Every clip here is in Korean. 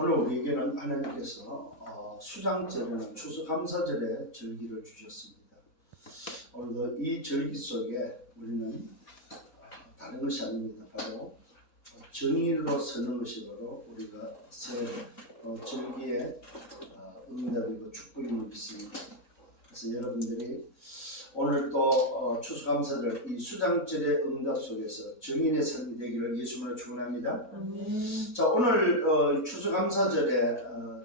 오늘 우리에게는 하나님께서 수장절에는 추수감사절의 절기를 주셨습니다. 오늘도 이 절기 속에 우리는 다른 것이 아닙니다. 바로 정의로 서는 것이 바로 우리가 새 절기의 응답이고 축복임을 믿습니다. 그래서 여러분들이 오늘 또 추수감사절 이 수장절의 응답 속에서 정인의 삶이 되기를 예수님으로 축원합니다. 자, 오늘 추수감사절에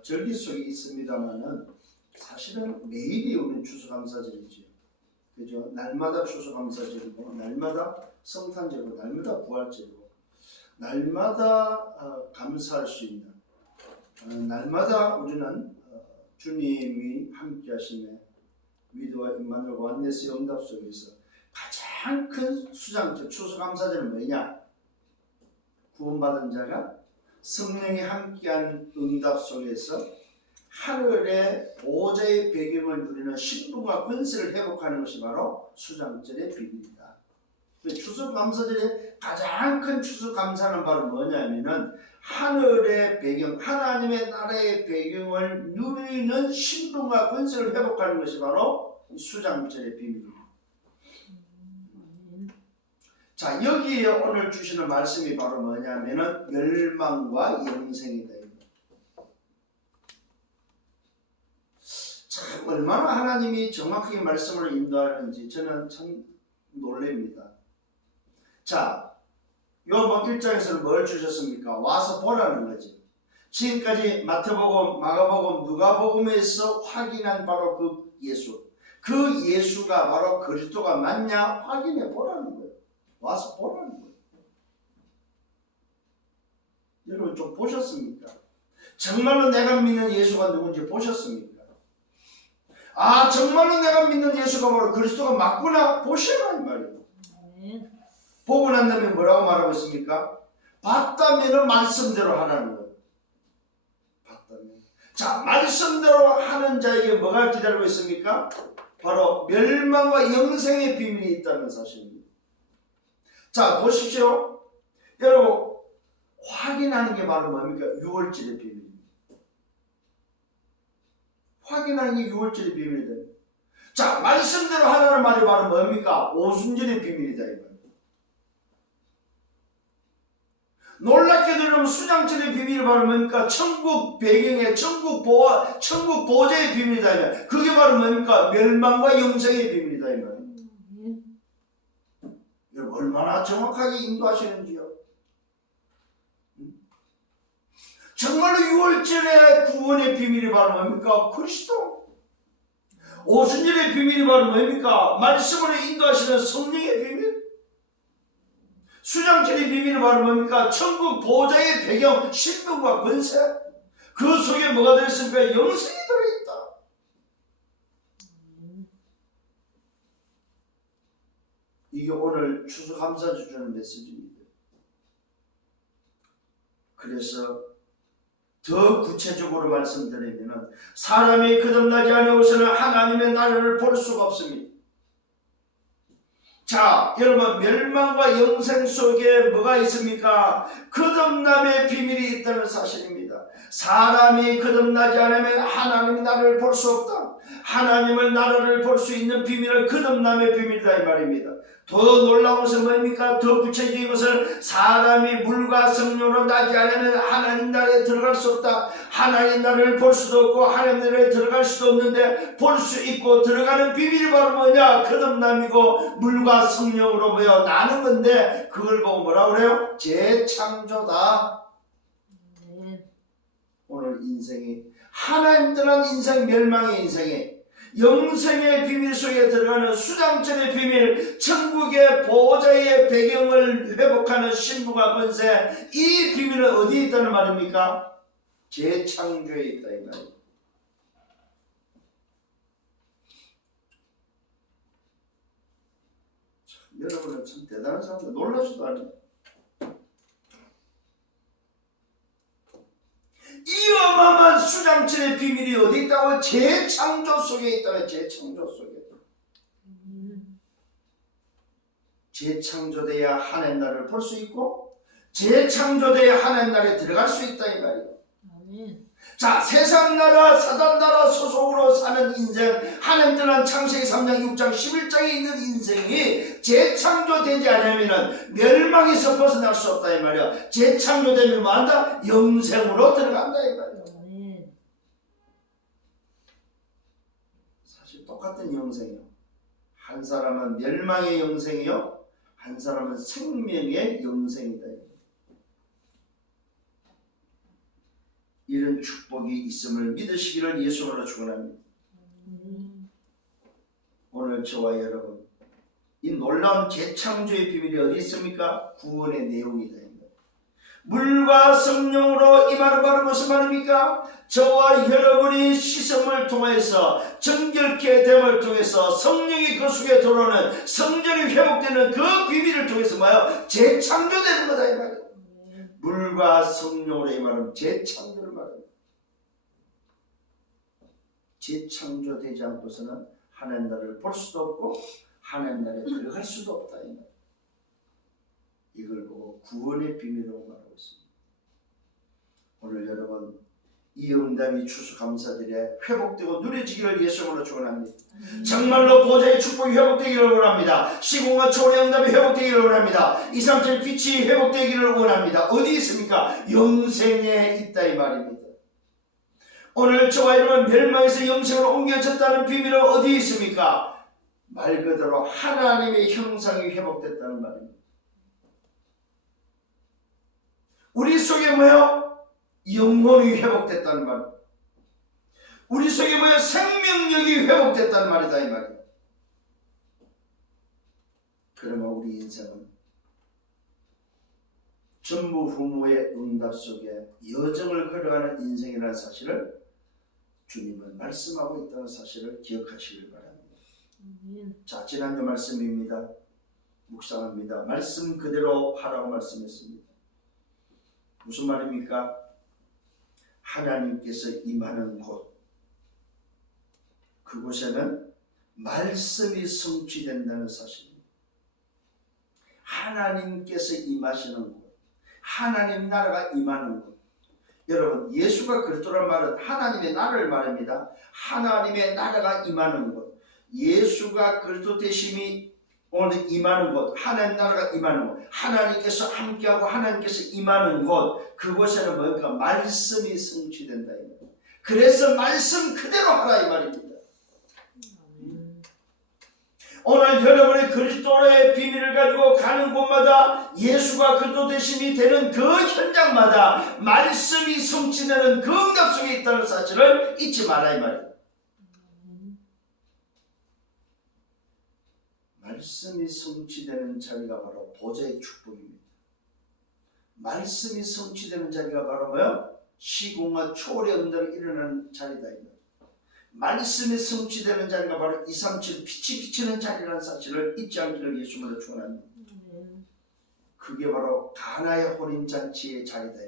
절기 속에 있습니다만은 사실은 매일이 오는 추수감사절이지요. 그죠? 날마다 추수감사절이고 날마다 성탄절이고 날마다 부활절이고 날마다 감사할 수 있는 날마다 우리는 주님이 함께 하심에 위로와 임마누엘과 완네스의 응답 속에서 가장 큰 수장절, 추수감사절은 뭐냐? 구원받은 자가 성령이 함께한 응답 속에서 하늘의 보호자의 배경을 누리는 신분과 권세를 회복하는 것이 바로 수장절의 비밀이다. 추수감사절의 가장 큰 추수감사는 바로 뭐냐면은 하늘의 배경, 하나님의 나라의 배경을 누리는 신분과 권세를 회복하는 것이 바로 수장절의 비밀입니다. 자, 여기에 오늘 주시는 말씀이 바로 뭐냐면은 멸망과 영생이다. 참 얼마나 하나님이 정확하게 말씀을 인도하는지 저는 참 놀랍니다. 자, 요번 1장에서는 뭘 주셨습니까? 와서 보라는 거지. 지금까지 마태복음, 마가복음, 누가복음에서 확인한 바로 그 예수. 그 예수가 바로 그리스도가 맞냐 확인해 보라는 거예요. 와서 보라는 거예요. 여러분 좀 보셨습니까? 정말로 내가 믿는 예수가 누군지 보셨습니까? 아, 정말로 내가 믿는 예수가 바로 그리스도가 맞구나 보시라 이 말이에요. 보고 난 다음에 뭐라고 말하고 있습니까? 봤다면 말씀대로 하라는 거예요. 봤다면. 자, 말씀대로 하는 자에게 뭐가 기다리고 있습니까? 바로 멸망과 영생의 비밀이 있다는 사실입니다. 자, 보십시오. 여러분, 확인하는 게 바로 뭡니까? 6월절의 비밀입니다. 확인하는 게 6월절의 비밀이다. 자, 말씀대로 하라는 말이 바로 뭡니까? 오순절의 비밀이다. 이 말이에요. 놀랍게 들으면 수장절의 비밀이 바로 뭡니까? 천국 배경의 천국 보호자의 비밀이다. 이 말이에요. 그게 바로 뭡니까? 멸망과 영생의 비밀이다. 이 말이에요. 여러분, 얼마나 정확하게 인도하시는지요. 정말로 6월절의 구원의 비밀이 바로 뭡니까? 그리스도. 오순절의 비밀이 바로 뭡니까? 말씀으로 인도하시는 성령의 비밀. 수장절의 비밀이 바로 뭡니까? 천국 보호자의 배경, 신분과 권세. 그 속에 뭐가 들어있습니까? 영생이 들어있다. 이게 오늘 추수감사절 주는 메시지입니다. 그래서 더 구체적으로 말씀드리면 사람이 거듭나지 않으고서는 하나님의 나라를 볼 수가 없습니다. 자, 여러분, 멸망과 영생 속에 뭐가 있습니까? 거듭남의 비밀이 있다는 사실입니다. 사람이 거듭나지 않으면 하나님의 나라를 볼 수 없다. 하나님의 나라를 볼 수 있는 비밀은 거듭남의 비밀이다 이 말입니다. 더 놀라운 것은 뭡니까? 더 구체적인 것은 사람이 물과 성령으로 나지 않으면 하나님 나라에 들어갈 수 없다. 하나님 나라를 볼 수도 없고 하나님 나라에 들어갈 수도 없는데 볼 수 있고 들어가는 비밀이 바로 뭐냐? 거듭남이고 물과 성령으로 뭐야? 나는 건데 그걸 보고 뭐라고 그래요? 재창조다. 오늘 인생이 하나님 떠난 인생, 멸망의 인생에 영생의 비밀 속에 들어가는 수장절의 비밀, 천국의 보호자의 배경을 회복하는 신분과 권세, 이 비밀은 어디에 있다는 말입니까? 재창조에 있다 이 말이에요. 여러분은 참 대단한 사람들, 놀라지도 않아요. 이 어마어마한 수장절의 비밀이 어디 있다고? 재창조 속에 있다고. 재창조 속에. 재창조돼야 하나님 나라를 볼 수 있고 재창조돼야 하나님 나라에 들어갈 수 있다 이 말이에요. 아멘. 자, 세상 나라 사단 나라 소속으로 사는 인생, 하나님 떠난 창세기 3장 6장 11장에 있는 인생이 재창조되지 않으면 멸망에서 벗어날 수 없다 이 말이야. 재창조되면 뭐한다? 영생으로 들어간다 이 말이야. 아멘. 사실 똑같은 영생이요. 한 사람은 멸망의 영생이요, 한 사람은 생명의 영생이다. 이런 축복이 있음을 믿으시기를 예수님으로 축원합니다. 오늘 저와 여러분, 이 놀라운 재창조의 비밀이 어디 있습니까? 구원의 내용이다. 물과 성령으로 이 말은 바로 무슨 말입니까? 저와 여러분이 씻음을 통해서 정결케 됨을 통해서 성령이 그 속에 들어오는 성전이 회복되는 그 비밀을 통해서 뭐예요? 재창조되는 거다 이 말이에요. 물과 성령으로 이 말은 재창조를 말합니다. 재창조되지 않고서는 하나님 나라를 볼 수도 없고 하나님 나라에 들어갈 수도 없다 이 말. 이걸 보고 구원의 비밀로 말하고 있습니다. 오늘 여러분 이 응답이 추수감사드려 회복되고 누려지기를 예수님으로 축원합니다. 정말로 보좌의 축복이 회복되기를 원합니다. 시공과 초월의 응답이 회복되기를 원합니다. 237 빛이 회복되기를 원합니다. 어디 있습니까? 영생에 있다 이 말입니다. 오늘 저와 여러분 멸망에서 영생으로 옮겨졌다는 비밀은 어디 있습니까? 말 그대로 하나님의 형상이 회복됐다는 말입니다. 우리 속에 뭐요? 영혼이 회복됐다는 말. 우리 속에 뭐요? 생명력이 회복됐다는 말이다 이 말이에요. 그러면 우리 인생은 전무후무의 응답 속에 여정을 걸어가는 인생이라는 사실을 주님은 말씀하고 있다는 사실을 기억하시길 바랍니다. 자, 지난주 말씀입니다. 묵상합니다. 말씀 그대로 하라고 말씀했습니다. 무슨 말입니까? 하나님께서 임하는 곳, 그곳에는 말씀이 성취된다는 사실입니다. 하나님께서 임하시는 곳, 하나님 나라가 임하는 곳. 여러분, 예수가 그리스도란 말은 하나님의 나라를 말합니다. 하나님의 나라가 임하는 곳, 예수가 그리스도 되심이 오늘 임하는 곳, 하나님 나라가 임하는 곳, 하나님께서 함께하고 하나님께서 임하는 곳, 그곳에는 뭐니까 말씀이 성취된다 이 말이에요. 그래서 말씀 그대로 하라 이 말입니다. 오늘 여러분의 그리스도의 비밀을 가지고 가는 곳마다 예수가 그리스도 되심이 되는 그 현장마다 말씀이 성취되는 그 응답 속에 있다는 사실을 잊지 마라 이 말이에요. 말씀이 성취되는 자리가 바로 보좌의 축복입니다. 말씀이 성취되는 자리가 바로 뭐요? 시공과 초월의 응답이 일어나는 자리다 이 말이에요. 말씀이 성취되는 자리가 바로 237 빛이 비치는 자리라는 사실을 잊지 않기를 예수님으로 축원합니다. 그게 바로 가나의 혼인잔치의 자리다.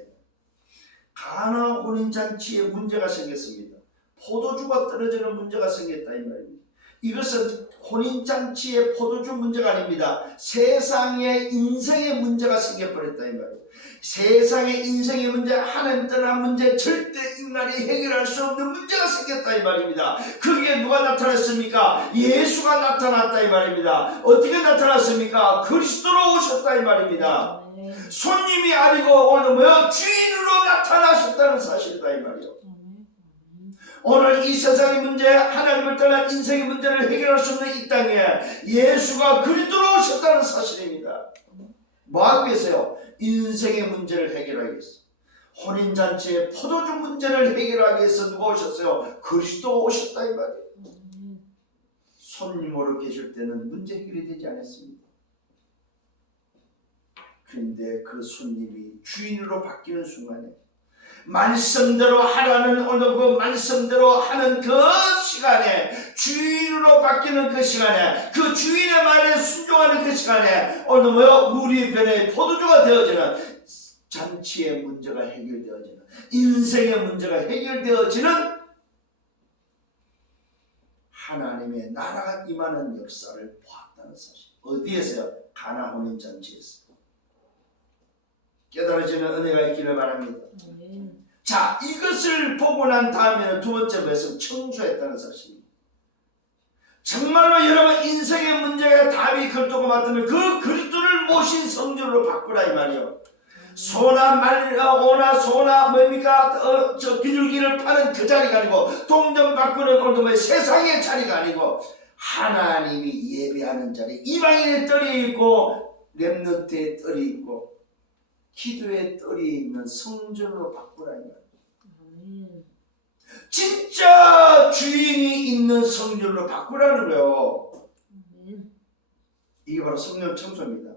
가나 혼인잔치에 문제가 생겼습니다. 포도주가 떨어지는 문제가 생겼다 이 말입니다. 이것은 혼인잔치의 포도주 문제가 아닙니다. 세상의 인생의 문제가 생겨버렸다 이 말이에요. 세상의 인생의 문제, 하나님 떠난 문제, 절대 인간이 해결할 수 없는 문제가 생겼다 이 말입니다. 그게 누가 나타났습니까? 예수가 나타났다 이 말입니다. 어떻게 나타났습니까? 그리스도로 오셨다 이 말입니다. 손님이 아니고 오늘 뭐야? 주인으로 나타나셨다는 사실이다 이 말이에요. 오늘 이 세상의 문제, 하나님을 떠난 인생의 문제를 해결할 수 없는 이 땅에 예수가 그리스도로 오셨다는 사실입니다. 뭐하기 위해서요? 인생의 문제를 해결하기 위해서. 혼인잔치의 포도주 문제를 해결하기 위해서 누가 오셨어요? 그리스도 오셨다 이 말이에요. 손님으로 계실 때는 문제 해결이 되지 않았습니다. 그런데 그 손님이 주인으로 바뀌는 순간에 말씀대로 하라는 오늘 그 말씀대로 하는 그 시간에, 주인으로 바뀌는 그 시간에, 그 주인의 말에 순종하는 그 시간에 오늘 뭐요? 물이 변해 포도주가 되어지는 잔치의 문제가 해결되어지는, 인생의 문제가 해결되어지는 하나님의 나라가 임하는 역사를 보았다는 사실. 어디에서요? 가나 혼인잔치에서 깨달아지는 은혜가 있기를 바랍니다. 자, 이것을 보고 난 다음에는 두 번째 말씀, 청소했다는 사실입니다. 정말로 여러분 인생의 문제가 답이 그리스도가 맞다면 그 그리스도를 모신 성전으로 바꾸라 이 말이요. 소나 오나 소나 뭡니까 저 비둘기를 파는 그 자리가 아니고 동전 바꾸는 오늘 세상의 자리가 아니고 하나님이 예배하는 자리, 이방인의 뜰이 있고 렘넌트의 뜰이 있고 기도의 뜰이 있는 성전으로 바꾸라 이 말이에요. 진짜 주인이 있는 성전으로 바꾸라는 거예요. 이게 바로 성전 청소입니다.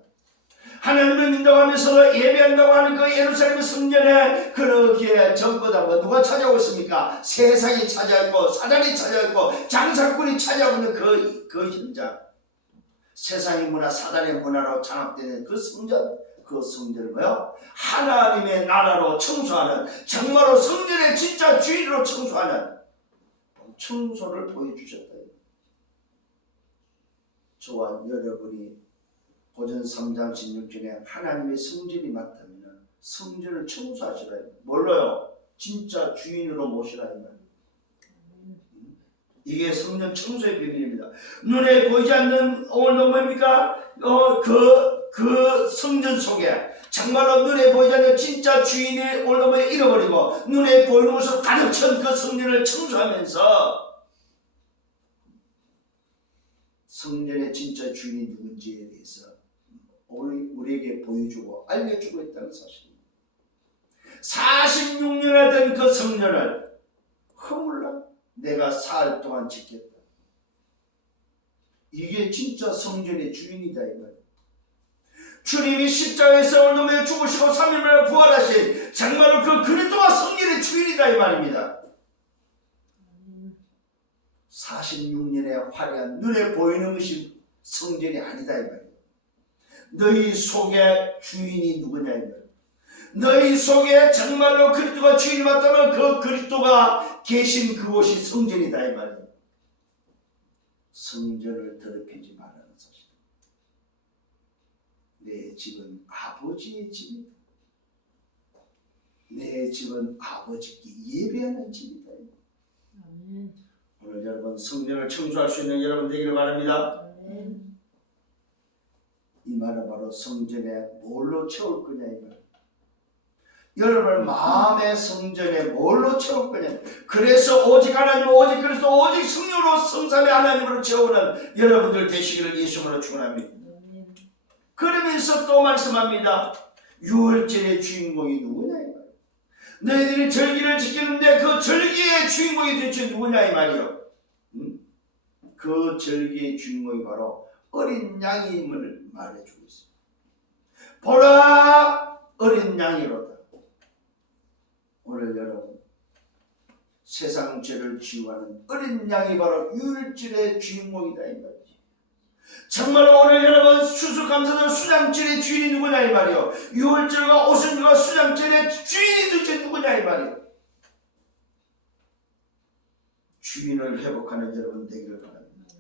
하나님을 믿는다고 예배한다고 하는 그 예루살렘 성전에 그렇게 전부 다 누가 찾아오고 있습니까? 세상이 찾아오고 사단이 찾아오고 장사꾼이 찾아오고 있는 그 현장, 세상의 문화, 사단의 문화로 장악되는 그 성전, 그 성전을 뭐요? 하나님의 나라로 청소하는, 정말로 성전의 진짜 주인으로 청소하는 청소를 보여주셨다. 저와 여러분이 고전 3장 16절에 하나님의 성전이 맞다면 성전을 청소하시라. 뭘로요? 진짜 주인으로 모시라. 이게 성전 청소의 비밀입니다. 눈에 보이지 않는 오늘 뭡니까? 그 성전 속에 정말로 눈에 보이지 않는 진짜 주인이 오늘 잃어버리고 눈에 보이는 것으로 가득 찬 그 성전을 청소하면서 성전의 진짜 주인이 누군지에 대해서 우리에게 보여주고 알려주고 있다는 사실입니다. 46년에 된 그 성전을 허물라 내가 사흘 동안 짓겠다. 이게 진짜 성전의 주인이다 이 말이에요. 주님이 십자가에서 오늘 죽으시고 3일 만에 부활하신 정말로 그 그리스도와 성전의 주인이다 이 말입니다. 46년의 화려한 눈에 보이는 것이 성전이 아니다 이 말이에요. 너희 속에 주인이 누구냐 이 말이에요. 너희 속에 정말로 그리스도가 주인이 맞다면 그 그리스도가 계신 그곳이 성전이다 이 말이에요. 성전을 더럽히지 말라는 사실. 내 집은 아버지의 집이다. 내 집은 아버지께 예배하는 집이다. 오늘 여러분 성전을 청소할 수 있는 여러분 되기를 바랍니다. 이 말은 바로 성전에 뭘로 채울 거냐 이 말. 여러분 마음의 성전에 뭘로 채울 거냐. 그래서 오직 하나님, 오직 그리스도, 오직 성령으로 성삼의 하나님으로 채우는 여러분들 되시기를 예수님으로 축원합니다. 그러면서 또 말씀합니다. 유월절의 주인공이 누구냐 이 말. 너희들이 절기를 지키는데 그 절기의 주인공이 대체 누구냐 이 말이요. 그 절기의 주인공이 바로 어린 양임을 말해주고 있습니다. 보라 어린 양이로다. 오늘 여러분 세상 죄를 지우하는 어린 양이 바로 유월절의 주인공이다 이 말이죠. 정말로 오늘 여러분 추수감사절 수장절의 주인이 누구냐 이 말이요. 유월절과 오순절과 수장절의 주인이 도대체 누구냐 이 말이요. 주인을 회복하는 여러분 되기를 바랍니다.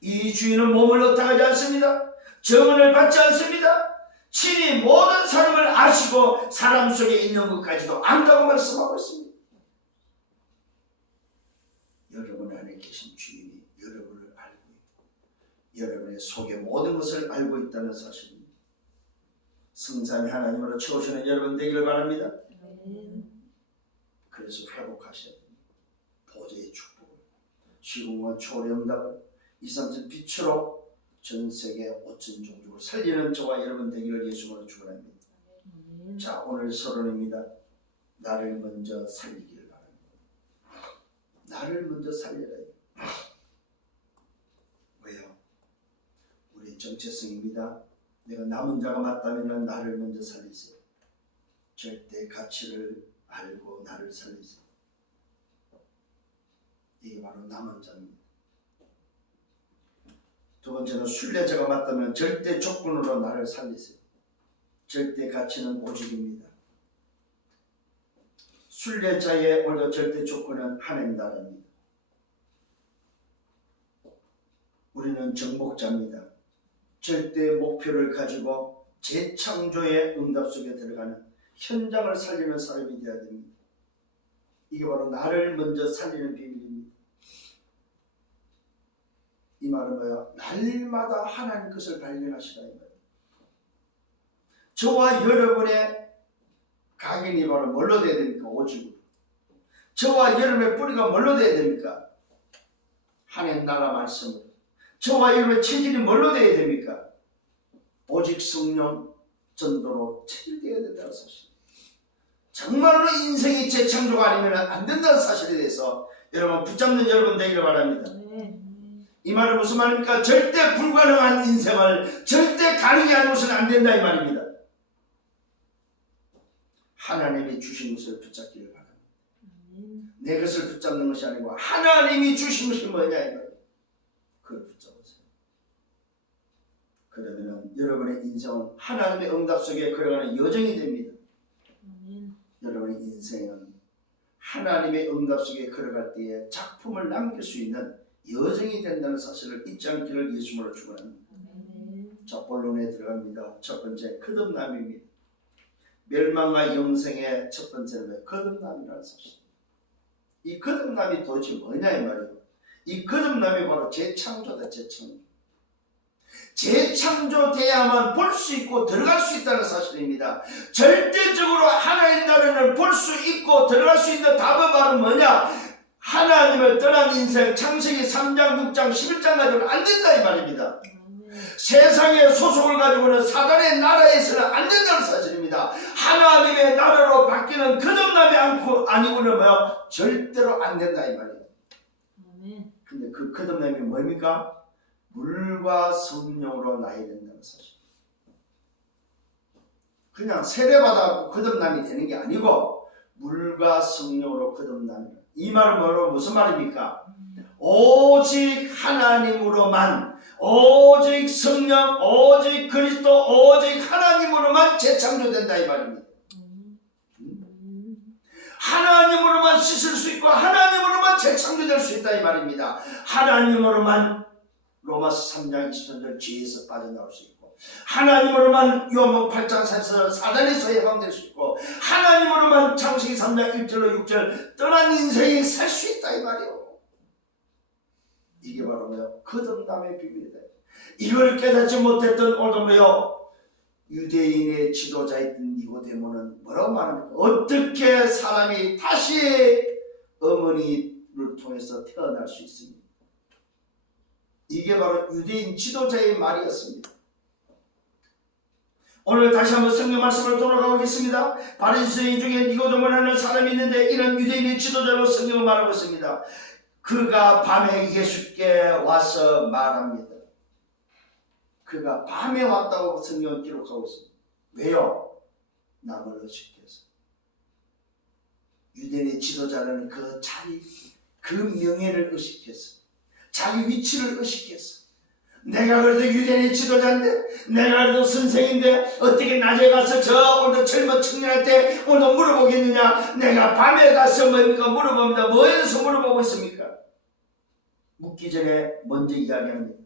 이 주인은 몸을 어떡하지 않습니다. 정언을 받지 않습니다. 친히 모든 사람을 아시고 사람 속에 있는 것까지도 안다고 말씀하고 있습니다. 여러분 안에 계신 주인이 여러분을 알고 있고 여러분의 속에 모든 것을 알고 있다는 사실입니다. 성삼위 하나님으로 채우시는 여러분 되기를 바랍니다. 그래서 회복하셔야 됩니다. 보좌의 축복을, 시공과 초월의 응답을, 237 빛으로 전 세계 5천 종족을 살리는 저와 여러분 되기를 예수님으로 축원합니다. 자, 오늘 서론입니다. 나를 먼저 살리기를 바랍니다. 나를 먼저 살려라. 왜요? 우리의 정체성입니다. 내가 남은 자가 맞다면 나를 먼저 살리세요. 절대 가치를 알고 나를 살리세요. 이게 바로 남은 자입니다. 두 번째는 순례자가 맞다면 절대 조건으로 나를 살리세요. 절대 가치는 오직입니다. 순례자의 오히려 절대 조건은 하나님 나라입니다. 우리는 정복자입니다. 절대 목표를 가지고 재창조의 응답 속에 들어가는 현장을 살리는 사람이 되어야 됩니다. 이게 바로 나를 먼저 살리는 비밀입니다. 이 말은 뭐야? 날마다 하나님 것을 발견하시라 이 말이에요. 저와 여러분의 각인이 바로 뭘로 돼야 됩니까? 오직으로. 저와 여러분의 뿌리가 뭘로 돼야 됩니까? 하나님 나라 말씀으로. 저와 여러분의 체질이 뭘로 돼야 됩니까? 오직 성령 전도로 체질되어야 된다는 사실. 정말로 인생이 재창조가 아니면 안 된다는 사실에 대해서 여러분 붙잡는 여러분 되기를 바랍니다. 이 말은 무슨 말입니까? 절대 불가능한 인생을 절대 가능이 아니고서는 안 된다 이 말입니다. 하나님이 주신 것을 붙잡기를 바랍니다. 내 것을 붙잡는 것이 아니고 하나님이 주신 것이 뭐냐 이 말이에요. 그걸 붙잡으세요. 그러면 여러분의 인생은 하나님의 응답 속에 걸어가는 여정이 됩니다. 여러분의 인생은 하나님의 응답 속에 걸어갈 때에 작품을 남길 수 있는 여정이 된다는 사실을 잊지 않기를 예수님으로 축원합니다. 자, 본론에 들어갑니다. 첫 번째, 거듭남입니다. 멸망과 영생의 첫 번째는 거듭남이라는 사실. 이 거듭남이 도대체 뭐냐 이 말이에요. 이 거듭남이 바로 재창조다. 재창조돼야만 볼 수 있고 들어갈 수 있다는 사실입니다. 절대적으로 하나님 나라를 볼 수 있고 들어갈 수 있는 답은 바로 뭐냐? 하나님을 떠난 인생, 창세기 3장, 6장, 11장 가지고는 안 된다 이 말입니다. 세상의 소속을 가지고는 사단의 나라에서는 안 된다는 사실입니다. 하나님의 나라로 바뀌는 거듭남이 아니고는 뭐야? 절대로 안 된다 이 말이에요. 근데 그 거듭남이 뭡니까? 물과 성령으로 나야 된다는 사실. 그냥 세례받아서 거듭남이 되는 게 아니고 물과 성령으로 거듭남이. 이 말은 뭐로 무슨 말입니까? 오직 하나님으로만, 오직 성령, 오직 그리스도, 오직 하나님으로만 재창조된다 이 말입니다. 하나님으로만 씻을 수 있고 하나님으로만 재창조될 수 있다 이 말입니다. 하나님으로만 로마서 3장 23절 죄에서 빠져나올 수 있고, 하나님으로만 요한복음 8장 4절 사단에서 해방될 수 있고, 하나님으로만 창세기 3장 1절로 6절 떠난 인생이 살 수 있다 이 말이에요. 이게 바로 뭐요? 거듭남의 비밀이다. 이걸 깨닫지 못했던 오늘 뭐요? 유대인의 지도자였던 니고데모는 뭐라고 말합니까? 어떻게 사람이 다시 어머니를 통해서 태어날 수 있습니까? 이게 바로 유대인 지도자의 말이었습니다. 오늘 다시 한번 성경 말씀으로 돌아가겠습니다. 바리새인 중에 니고데모라는 사람이 있는데 이런 유대인의 지도자로 성경을 말하고 있습니다. 그가 밤에 예수께 와서 말합니다. 그가 밤에 왔다고 성경을 기록하고 있습니다. 왜요? 남을 의식해서. 유대인의 지도자라는 그 자리, 그 명예를 의식해서, 자기 위치를 의식해서, 내가 그래도 유대인의 지도자인데, 내가 그래도 선생인데 어떻게 낮에 가서 저 오늘 젊은 청년한테 오늘 물어보겠느냐? 내가 밤에 가서 뭡니까? 물어봅니다. 뭐에서 물어보고 있습니까? 묻기 전에 먼저 이야기합니다.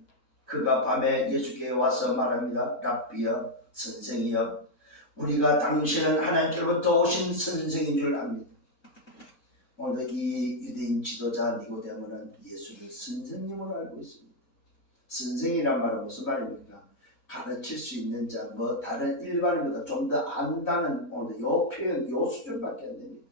그가 밤에 예수께 와서 말합니다. 랍비여, 선생이여, 우리가 당신은 하나님께로부터 오신 선생인 줄 압니다. 오늘 이 유대인 지도자 니고데모는 예수를 선생님으로 알고 있습니다. 선생이란 말은 무슨 말입니까? 가르칠 수 있는 자, 뭐 다른 일반인보다 좀 더 안다는 오늘 요 표현, 요 수준밖에 안 됩니다.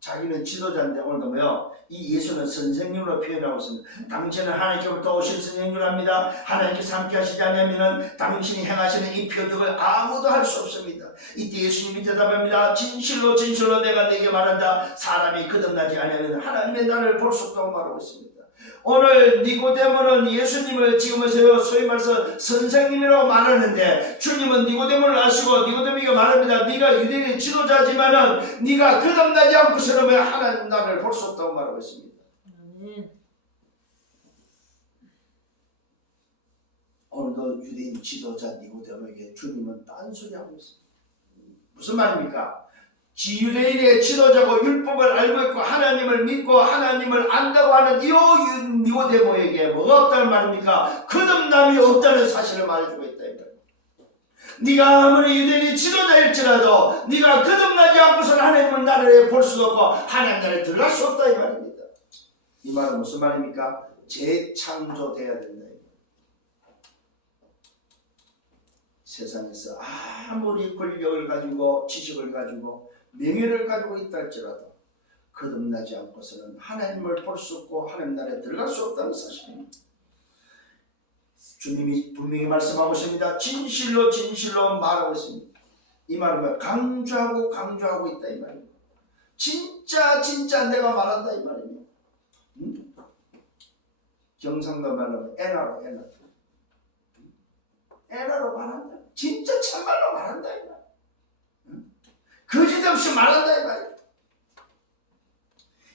자기는 지도자인데 오늘도 뭐요? 이 예수는 선생님으로 표현하고 있습니다. 당신은 하나님께로부터 오신 선생인 줄 압니다. 하나님께서 함께 하시지 않으면 당신이 행하시는 이 표적을 아무도 할 수 없습니다. 이때 예수님이 대답합니다. 진실로 진실로 내가 네게 말한다. 사람이 거듭나지 않으면 하나님의 나라를 볼 수 없다고 말하고 있습니다. 오늘 니고데모는 예수님을 지금에서 소위 말해서 선생님이라고 말하는데, 주님은 니고데모를 아시고 니고데모에게 말합니다. 네가 유대인의 지도자지만은 네가 거듭나지 않고서는 하나님 나라를 볼 수 없다고 말하고 있습니다. 오늘도 유대인 지도자 니고데모에게 주님은 딴소리하고 있습니다. 무슨 말입니까? 유대인의 지도자고 율법을 알고 있고 하나님을 믿고 하나님을 안다고 하는 이 니고데모에게 뭐가 없다는 말입니까? 거듭남이 없다는 사실을 말해주고 있다. 네가 아무리 유대인이 지도자일지라도 네가 거듭나지 않고서는 하나님의 나라에 볼 수도 없고 하나님 나라에 들어갈 수 없다 이 말입니다. 이 말은 무슨 말입니까? 재창조돼야 된다. 세상에서 아무리 권력을 가지고 지식을 가지고 명예를 가지고 있다 할지라도 거듭나지 않고서는 하나님을 볼 수 없고 하나님 나라에 들어갈 수 없다는 사실입니다. 주님이 분명히 말씀하고 있습니다. 진실로 진실로 말하고 있습니다. 이 말은 강조하고 있다 이 말입니다. 진짜 내가 말한다 이 말입니다. 경상도 말로 에나로 말한다. 진짜 참말로 말한다 이 말. 거짓 없이 말한다 이 말.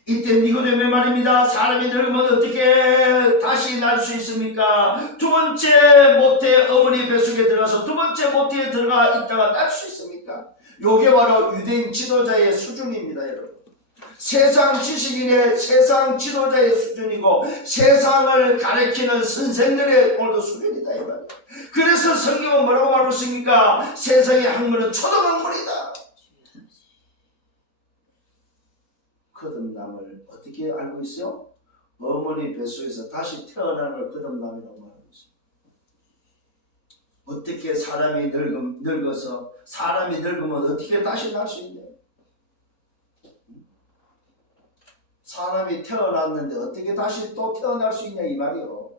이때 니고데모의 말입니다. 사람이 늙으면 어떻게 다시 날 수 있습니까? 두 번째 모태 어머니 뱃속에 들어가서 두 번째 모태에 들어가 있다가 날 수 있습니까? 요게 바로 유대인 지도자의 수준입니다 여러분. 세상 지식인의 세상 지도자의 수준이고 세상을 가르치는 선생들의 오늘도 수준이다 이 말이에요. 그래서 성경은 뭐라고 말하고 있습니까? 세상의 학문은 초등학문이다. 거듭남을 어떻게 알고 있어요? 어머니 뱃속에서 다시 태어나는 걸 거듭남이라고 말하고 있어요. 어떻게 사람이 늙으면 어떻게 다시 날 수 있냐? 사람이 태어났는데 어떻게 다시 또 태어날 수 있냐 이 말이요.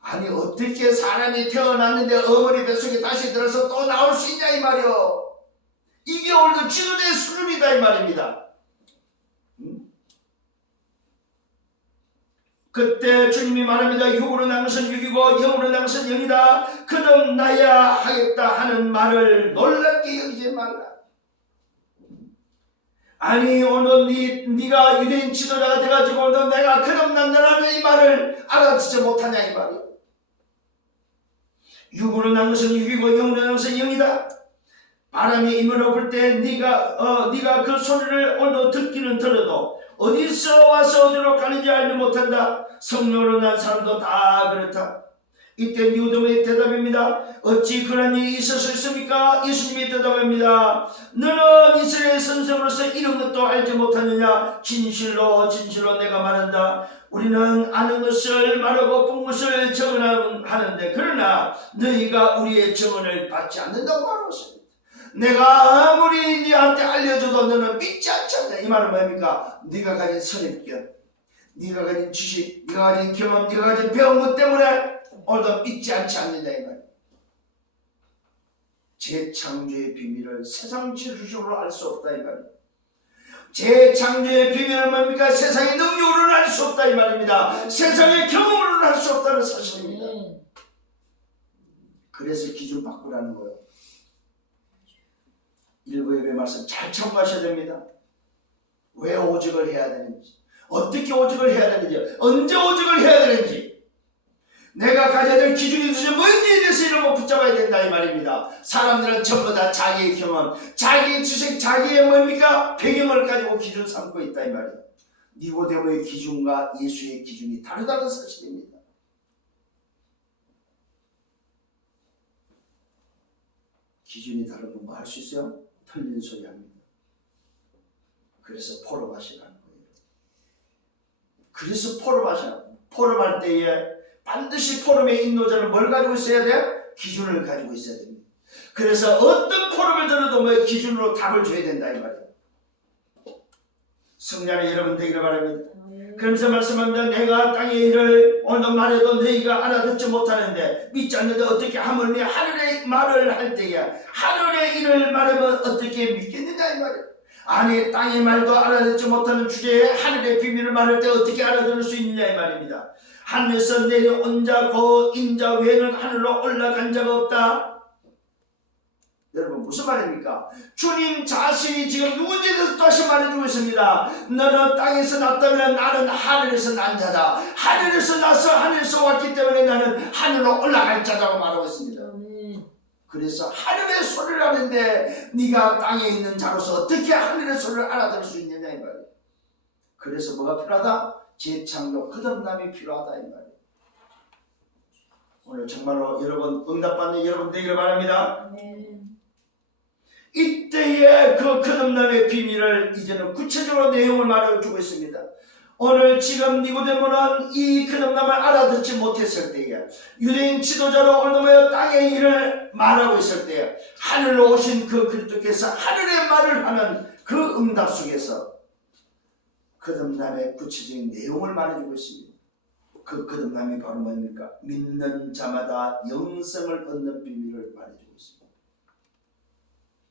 아니 어떻게 사람이 태어났는데 어머니 뱃속에 다시 들어서 또 나올 수 있냐 이 말이요. 이게 오늘도 지도자의 수준이다 이 말입니다. 그때 주님이 말합니다. 육으로 난 것은 육이고 영으로 난 것은 영이다. 거듭나야 하겠다 하는 말을 놀랍게 여기지 말라. 아니 오늘 네가 유대인 지도자가 돼가지고 오늘 내가 거듭난다는 이 말을 알아듣지 못하냐 이 말이야. 육으로 난 것은 육이고 영으로 난 것은 영이다. 바람이 임으로 불 때 네가 그 소리를 오늘 듣기는 들어도 어디서 와서 어디로 가는지 알지 못한다. 성령으로 난 사람도 다 그렇다. 이때 니고데모의 대답입니다. 어찌 그런 일이 있을 수 있습니까? 예수님이 대답합니다. 너는 이스라엘 선생으로서 이런 것도 알지 못하느냐? 진실로 내가 말한다. 우리는 아는 것을 말하고 본 것을 증언하는데 그러나 너희가 우리의 증언을 받지 않는다고 말하고 있습니다. 내가 아무리 네한테 알려줘도 너는 믿지 않잖아. 이 말은 뭡니까? 네가 가진 선입견, 네가 가진 지식, 네가 가진 경험, 네가 가진 배운 것 때문에 오늘도 믿지 않지 않는다 이 말이야. 재창조의 비밀을 세상 지식으로 알 수 없다 이 말이야. 재창조의 비밀은 뭡니까? 세상의 능력으로는 알 수 없다 이 말입니다. 세상의 경험으로는 알 수 없다는 사실입니다. 그래서 기준 바꾸라는 거예요. 일부 예배 말씀 잘 참고하셔야 됩니다. 왜 오직을 해야 되는지, 어떻게 오직을 해야 되는지, 언제 오직을 해야 되는지, 내가 가져야 될 기준이 도대체 뭔지에 대해서 이런 거 붙잡아야 된다 이 말입니다. 사람들은 전부 다 자기의 경험, 자기의 지식, 자기의 뭡니까? 배경을 가지고 기준 삼고 있다 이 말이에요. 니고데모의 기준과 예수의 기준이 다르다는 사실입니다. 기준이 다르면 뭐 할 수 있어요? 틀린 소리 합니다. 그래서 포럼하시라는 거예요. 그래서 포럼할 때에 반드시 포럼의 인도자는 뭘 가지고 있어야 돼요? 기준을 가지고 있어야 됩니다. 그래서 어떤 포럼을 들어도 뭐 기준으로 답을 줘야 된다 이 말이에요. 성령의 여러분 되기를 바랍니다. 그러면서 말씀합니다. 내가 땅의 일을 오늘 말해도 너희가 알아듣지 못하는데 믿지 않는데 어떻게 하물며 하늘의 말을 할 때에 하늘의 일을 말하면 어떻게 믿겠느냐 이 말이에요. 아니 땅의 말도 알아듣지 못하는 주제에 하늘의 비밀을 말할 때 어떻게 알아들을 수 있느냐 이 말입니다. 하늘에서 내려온 자 곧 인자 외에는 하늘로 올라간 자가 없다. 여러분 무슨 말입니까? 주님 자신이 지금 누군지에 대해서 다시 말해주고 있습니다. 너는 땅에서 났다면 나는 하늘에서 난 자다. 하늘에서 나서 하늘에서 왔기 때문에 나는 하늘로 올라갈 자라고 말하고 있습니다. 그래서 하늘의 소리를 하는데 네가 땅에 있는 자로서 어떻게 하늘의 소리를 알아들을 수 있느냐 이 말이에요. 그래서 뭐가 필요하다? 재창조 거듭남이 필요하다 이 말이에요. 오늘 정말로 여러분 응답받는 여러분 되기를 바랍니다. 이때에 그 거듭남의 비밀을 이제는 구체적으로 내용을 말해주고 있습니다. 오늘 지금 니고데모는 이 거듭남을 알아듣지 못했을 때에 유대인 지도자로 올드모여 땅의 일을 말하고 있을 때에 하늘로 오신 그 그리스도께서 하늘의 말을 하는 그 응답 속에서 거듭남의 구체적인 내용을 말해주고 있습니다. 그 거듭남이 바로 뭡니까? 믿는 자마다 영생을 얻는 비밀을 말해주고 있습니다.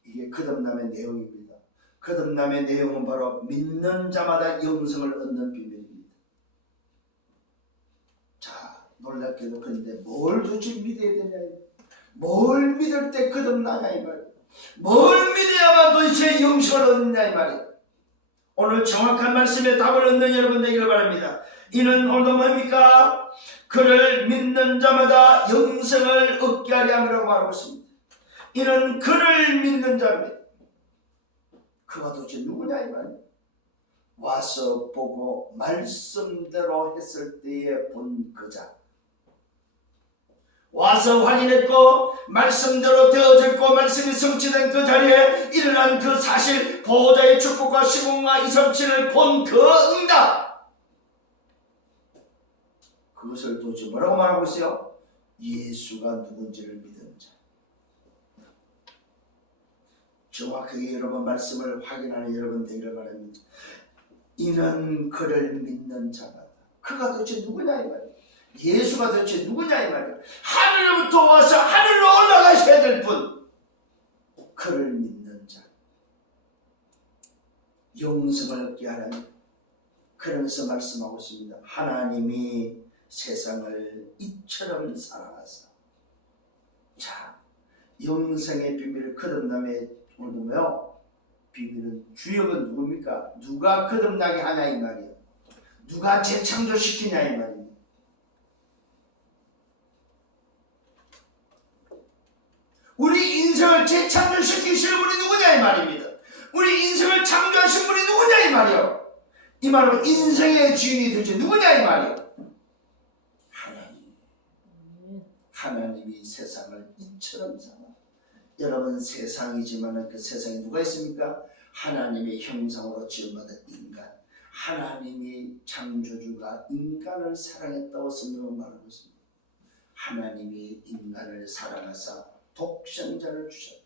이게 거듭남의 내용입니다. 거듭남의 내용은 바로 믿는 자마다 영생을 얻는 비밀입니다. 자, 놀랍게도 그런데 뭘 도대체 믿어야 되냐? 뭘 믿을 때 거듭나냐 이 말이에요. 뭘 믿어야만 도대체 영생을 얻느냐 이 말이에요. 오늘 정확한 말씀에 답을 얻는 여러분 되기를 바랍니다. 이는 오늘 뭡니까? 그를 믿는 자마다 영생을 얻게 하려 함이라고 말하고 있습니다. 이는 그를 믿는 자입니다. 그가 도대체 누구냐 이 말이에요. 와서 보고 말씀대로 했을 때에 본 그자. 와서 확인했고 말씀대로 되어졌고 말씀이 성취된 그 자리에 일어난 그 사실, 보호자의 축복과 시공과 이성치를 본 그 응답, 그것을 도대체 뭐라고 말하고 있어요? 예수가 누군지를 믿은 자. 정확하게 여러분 말씀을 확인하는 여러분 되기를 바랍니다. 이는 그를 믿는 자다. 그가 도대체 누구냐 이 말이에요. 예수가 도대체 누구냐 이 말이에요. 하늘로부터 와서 하늘로 올라가셔야 될 분, 그를 믿는 자, 영생을 얻게 하라니. 그러면서 말씀하고 있습니다. 하나님이 세상을 이처럼 사랑하사. 자, 영생의 비밀, 거듭남의 오늘도 뭐요? 비밀은 주역은 누굽니까? 누가 거듭나게 하냐 이 말이에요. 누가 재창조시키냐 이 말이에요. 우리 인생을 재창조시키실 분이 누구냐 이 말입니다. 우리 인생을 창조하신 분이 누구냐 이 말이에요. 이 말은 인생의 주인이 도대체 누구냐 이 말이에요. 하나님. 하나님이 세상을 이처럼 사랑. 여러분 세상이지만 그 세상에 누가 있습니까? 하나님의 형상으로 지음받은 인간. 하나님이 창조주가 인간을 사랑했다고 성경은 말하고 있습니다. 하나님이 인간을 사랑하사 독생자를 주셨다.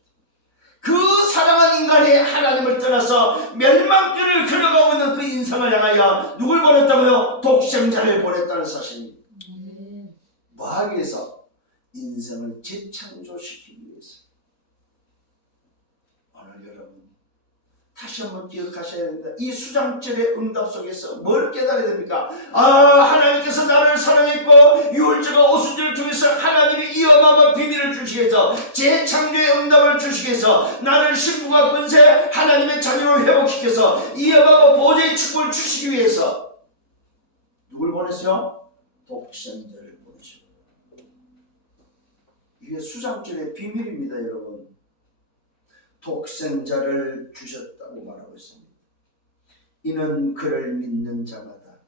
그 사랑한 인간이 하나님을 떠나서 멸망길을 걸어가고 있는 그 인생을 향하여 누굴 보냈다고요? 독생자를 보냈다는 사실입니다. 뭐 하기 위해서? 인생을 재창조시키기 위해서. 오늘 여러분 다시 한번 기억하셔야 됩니다. 이 수장절의 응답 속에서 뭘 깨달아야 됩니까? 하나님께서 나를 사랑했고 유월절과 오순절을 통해서 하나님이 이 어마어마한 비밀을 주시기 위해서, 재창조의 응답을 주시기 위해서, 나를 신부가 권세 하나님의 자녀로 회복시켜서 이 어마어마한 보호자의 축복을 주시기 위해서 누굴 보냈어요? 독생자를 보내셨어요. 이게 수장절의 비밀입니다 여러분. 독생자를 주셨다고 말하고 있습니다. 이는 그를 믿는 자마다.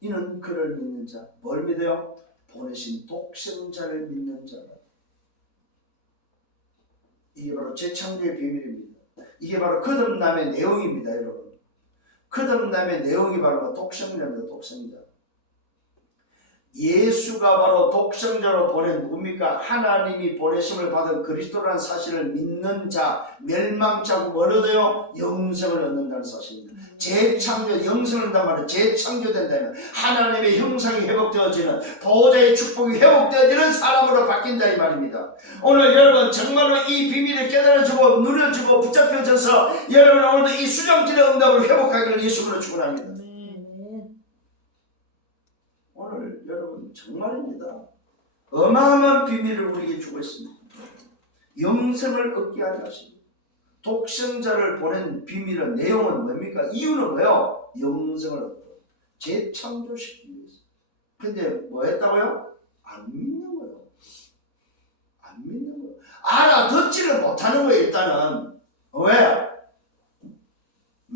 이는 그를 믿는 자. 뭘 믿어요? 보내신 독생자를 믿는 자마다. 이게 바로 재창조의 비밀입니다. 이게 바로 거듭남의 내용입니다 여러분. 거듭남의 내용이 바로 독생자입니다. 독생자. 예수가 바로 독생자로 보낸 누굽니까? 하나님이 보내심을 받은 그리스도라는 사실을 믿는 자, 멸망자고 뭐로도요? 영생을 얻는다는 사실입니다. 재창조, 영생을 얻는단 말이에요. 재창조된다면 하나님의 형상이 회복되어지는, 보호자의 축복이 회복되어지는 사람으로 바뀐다 이 말입니다. 오늘 여러분 정말로 이 비밀을 깨달아주고 누려주고 붙잡혀져서 여러분 오늘도 이 수장질의 응답을 회복하기를 예수님으로 축원합니다. 오늘 여러분 정말입니다. 어마어마한 비밀을 우리에게 주고 있습니다. 영생을 얻게 하려 하십니다. 독생자를 보낸 비밀의 내용은 뭡니까? 이유는 뭐예요? 영생을 얻고 재창조시키기 위해서. 근데 뭐 했다고요? 안 믿는 거예요. 안 믿는 거예요. 알아듣지를 못하는 거예요 일단은. 왜?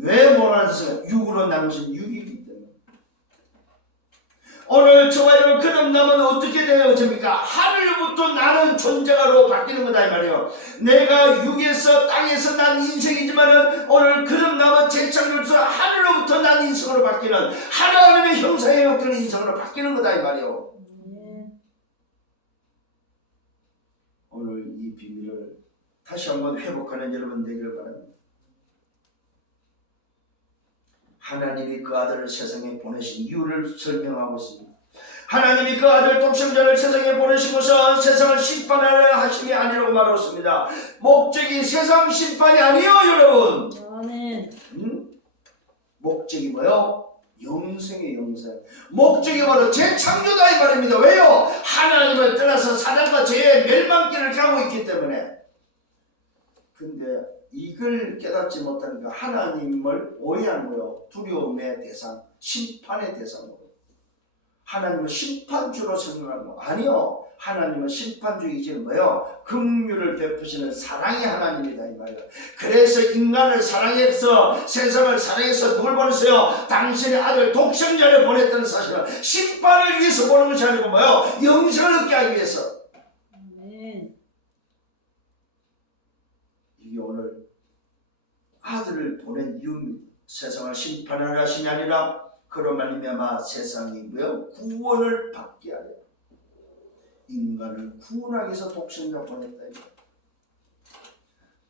왜 못 알아듣어요? 육으로 나누신 육이기 때문에. 오늘 저와 여러분 거듭나면 어떻게 되어집니까? 하늘로부터 나는 존재가로 바뀌는 거다 이 말이에요. 내가 육에서 땅에서 난 인생이지만은 오늘 거듭나면 재창조로서 하늘로부터 난 인생으로 바뀌는 하나님의 형상에 바뀌는 인생으로 바뀌는 거다 이 말이에요. 오늘 이 비밀을 다시 한번 회복하는 여러분 되기를 바랍니다. 하나님이 그 아들을 세상에 보내신 이유를 설명하고 있습니다. 하나님이 그 아들 독생자를 세상에 보내신 것은 세상을 심판하려 하심이 아니라고 말하고 있습니다. 목적이 세상 심판이 아니에요 여러분. 목적이 뭐요? 영생의 영생. 목적이 바로 재창조다 이 말입니다. 왜요? 하나님을 떠나서 사단과 죄의 멸망길을 가고 있기 때문에. 근데 이걸 깨닫지 못하니까 하나님을 오해한 거예요. 두려움의 대상, 심판의 대상으로. 하나님은 심판주로 생각하는 거 아니요. 하나님은 심판주이지는 뭐예요? 긍휼을 베푸시는 사랑의 하나님이다 이 말이에요. 그래서 인간을 사랑해서 세상을 사랑해서 누굴 보냈어요? 당신의 아들 독생자를 보냈다는 사실은 심판을 위해서 보는 것이 아니고 뭐예요? 영생을 얻게 하기 위해서. 이게 오늘 아들을 보낸 이유입니다. 세상을 심판하려 하심이 아니라 그로 말미암아 세상이 뭐예요? 구원을 받게 하려 인간을 구원하기 위해서 독생자 보냈다.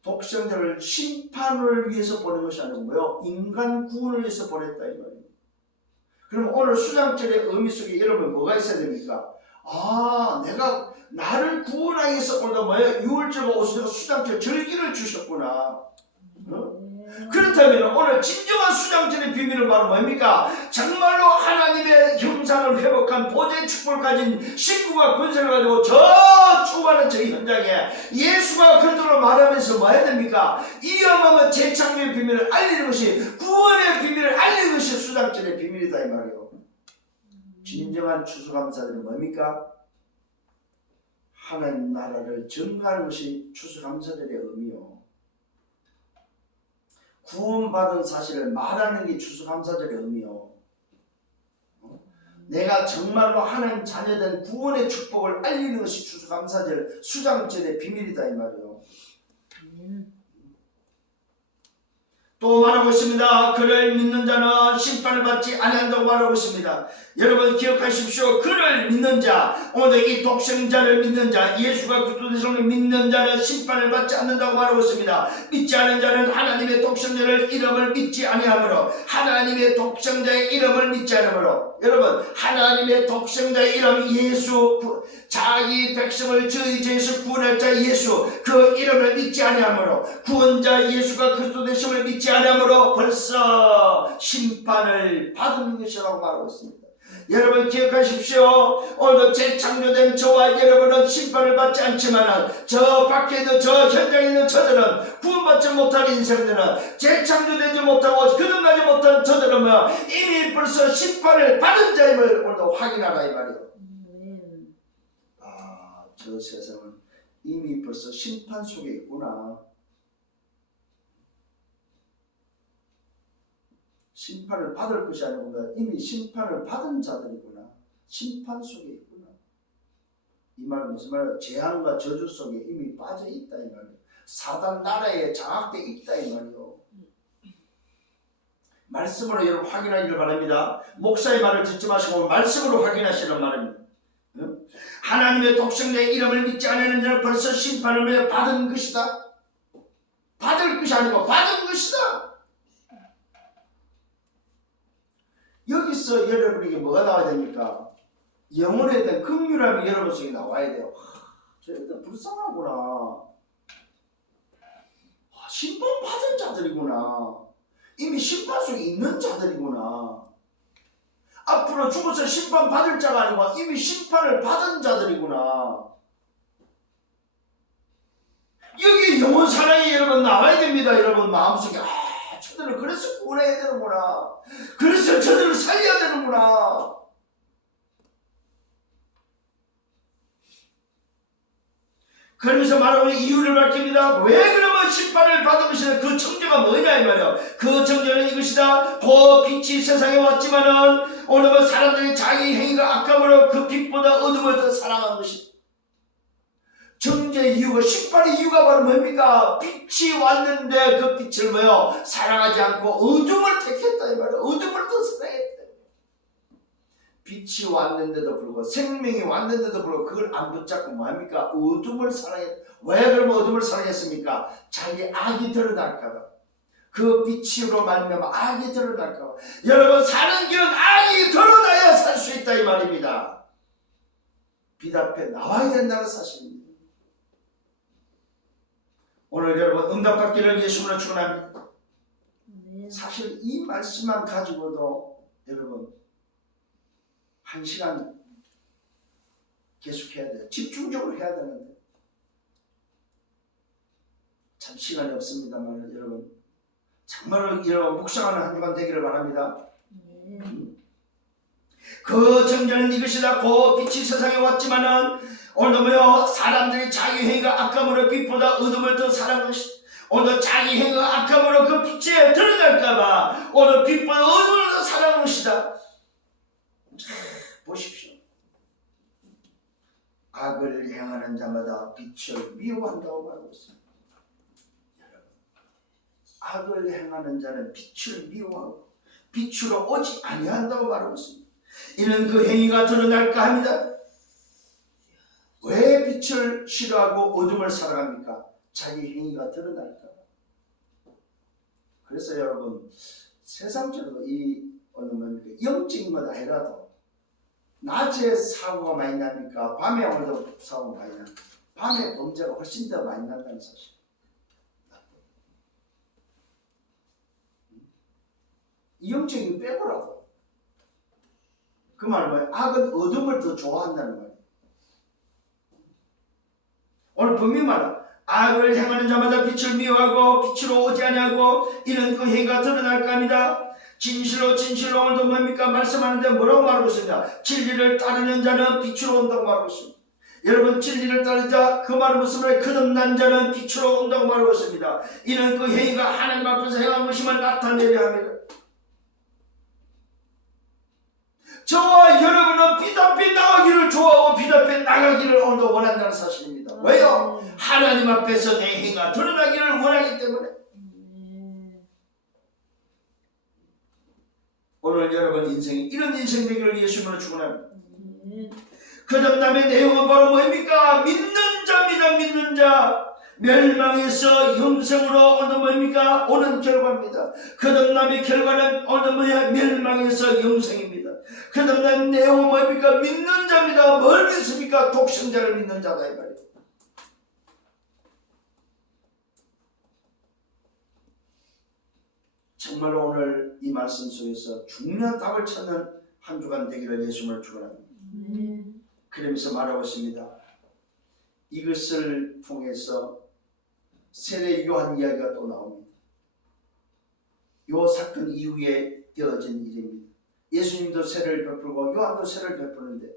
독생자를 심판을 위해서 보낸 것이 아니고 뭐예요? 인간 구원을 위해서 보냈다 이 말이에요. 그럼 오늘 수장절의 의미 속에 여러분 뭐가 있어야 됩니까? 아, 내가 나를 구원하기 위해서 오늘 뭐예요? 6월절과 오순절 수장절 절기를 주셨구나. 그렇다면 오늘 진정한 수장절의 비밀은 바로 뭡니까? 정말로 하나님의 형상을 회복한 보좌의 축복을 가진 신부가 권세를 가지고 저 초반의 저 현장에 예수가 그리스도로 말하면서 뭐 해야 됩니까? 이 어마어마한 재창조의 비밀을 알리는 것이 구원의 비밀을 알리는 것이 수장절의 비밀이다 이 말이에요. 진정한 추수감사절은 뭡니까? 하나님 나라를 증거하는 것이 추수감사절의 의미요. 구원받은 사실을 말하는 게 추수감사절의 의미요. 내가 정말로 하나님 자녀된 구원의 축복을 알리는 것이 추수감사절 수장절의 비밀이다 이 말이에요. 또 말하고 있습니다. 그를 믿는 자는 심판을 받지 아니한다고 말하고 있습니다. 여러분 기억하십시오. 그를 믿는 자, 오늘 이 독생자를 믿는 자, 예수가 그리스도를 믿는 자는 심판을 받지 않는다고 말하고 있습니다. 믿지 않는 자는 하나님의 독생자를 이름을 믿지 아니하므로, 하나님의 독생자의 이름을 믿지 않으므로, 여러분 하나님의 독생자의 이름 예수, 자기 백성을 저희 죄에서 구원할 자 예수, 그 이름을 믿지 아니하므로, 구원자 예수가 그리스도 되심을 믿지 아니하므로 벌써 심판을 받은 것이라고 말하고 있습니다. 여러분 기억하십시오. 오늘도 재창조된 저와 여러분은 심판을 받지 않지만 저 밖에 있는 저 현장에 있는 저들은 구원받지 못한 인생들은 재창조되지 못하고 거듭나지 못한 저들은 이미 벌써 심판을 받은 자임을 오늘도 확인하라 이 말이에요. 아, 저 세상은 이미 벌써 심판 속에 있구나. 심판을 받을 것이 아니고 이미 심판을 받은 자들이구나. 심판 속에 있구나. 이 말은 무슨 말이에요? 재앙과 저주 속에 이미 빠져 있다 이 말이에요. 사단 나라에 장악되어 있다 이 말이에요. 말씀으로 여러분 확인하기를 바랍니다. 목사의 말을 듣지 마시고 말씀으로 확인하시는 말입니다. 하나님의 독생자의 이름을 믿지 않는 자는 벌써 심판을 받은 것이다. 받을 것이 아니고 받은 것이다. 여기서 여러분에게 뭐가 나와야 됩니까? 영혼에 대한 긍휼함이 여러분 속에 나와야 돼요. 저희들 불쌍하구나. 심판받은 자들이구나. 이미 심판 속에 있는 자들이구나. 앞으로 죽어서 심판받을 자가 아니고 이미 심판을 받은 자들이구나. 여기 영혼 사랑이 여러분 나와야 됩니다. 여러분 마음속에 저들을 그래서 구원해야 되는구나. 그래서 저들을 살려야 되는구나. 그러면서 말하고 이유를 밝힙니다. 왜 그러면 심판을 받으시는 그 정죄가 뭐냐 이 말이에요. 그 정죄는 이것이다. 곧 빛이 세상에 왔지만은 오늘은 사람들이 자기 행위가 악함으로 그 빛보다 어둠을 더 사랑한 것이다. 정죄의 이유가, 심판의 이유가 바로 뭡니까? 빛이 왔는데 그 빛을 뭐요? 사랑하지 않고 어둠을 택했다 이 말이에요. 어둠을 더 사랑했다. 빛이 왔는데도 불구하고, 생명이 왔는데도 불구하고 그걸 안 붙잡고 뭐합니까? 어둠을 사랑했다. 왜 그러면 어둠을 사랑했습니까? 자기 악이 드러날까봐. 그 빛으로 말미암아 악이 드러날까봐. 여러분, 사는 길은 악이 드러나야 살 수 있다 이 말입니다. 빛 앞에 나와야 된다는 사실입니다. 오늘 여러분 응답받기를 예수님으로 축원합니다. 사실 이 말씀만 가지고도 여러분 1시간 계속해야 돼요. 집중적으로 해야 되는데 참 시간이 없습니다만 여러분 정말로 여러분 묵상하는 한 주간 되기를 바랍니다. 그 정죄는 이것이다. 곧 빛이 세상에 왔지만은 오늘도 뭐요? 사람들이 자기 행위가 악함으로 빛보다 어둠을 더 사랑한 것이다. 오늘 자기 행위가 악함으로 그 빛에 드러날까봐 오늘 빛보다 어둠을 더 사랑한 것이다. 보십시오. 악을 행하는 자마다 빛을 미워한다고 말하고 있습니다. 악을 행하는 자는 빛을 미워하고 빛으로 오지 아니한다고 말하고 있습니다. 이는 그 행위가 드러날까 합니다. 왜 빛을 싫어하고 어둠을 사랑합니까? 자기 행위가 드러날까. 그래서 여러분 세상적으로 이 어느 뭡니까? 영적인 것 아니라도 낮에 사고가 많이 납니까? 밤에 오늘도 사고가 많이 납니까? 밤에 범죄가 훨씬 더 많이 난다는 사실. 이 영적인 빼고라도 그 말 뭐예요? 악은 어둠을 더 좋아한다는 거예요. 오늘 분명히 말하 악을 행하는 자마다 빛을 미워하고 빛으로 오지 아니하고 이는 그 행위가 드러날까 합니다. 진실로 진실로 오늘도 뭡니까? 말씀하는데 뭐라고 말하고 있습니다. 진리를 따르는 자는 빛으로 온다고 말하고 있습니다. 여러분 진리를 따르는 자 그 말은 무슨 말이에요? 거듭난 자는 빛으로 온다고 말하고 있습니다. 이는 그 행위가 하나님 앞에서 행한 것임을 나타내려 합니다. 저와 여러분은 빛 앞에 나가기를 좋아하고 빛 앞에 나가기를 오늘도 원한다는 사실입니다. 왜요? 하나님 앞에서 내 행위가 드러나기를 원하기 때문에. 오늘 여러분 인생이 이런 인생 되기를 예수님으로 축원합니다. 거듭남의 내용은 바로 뭡니까? 믿는 자입니다. 믿는 자. 멸망에서 영생으로 오는 뭡니까? 오는 결과입니다. 거듭남의 결과는 오는 뭐야? 멸망에서 영생입니다. 거듭난 내용은 뭡니까? 믿는 자입니다. 뭘 믿습니까? 독생자를 믿는 자다 이 말이에요. 정말로 오늘 이 말씀 속에서 중요한 답을 찾는 한 주간 되기를 예수님을 축원합니다. 그러면서 말하고 있습니다. 이것을 통해서 세례 요한 이야기가 또 나옵니다. 요 사건 이후에 되어진 일입니다. 예수님도 세례를 베풀고 요한도 세례를 베푸는데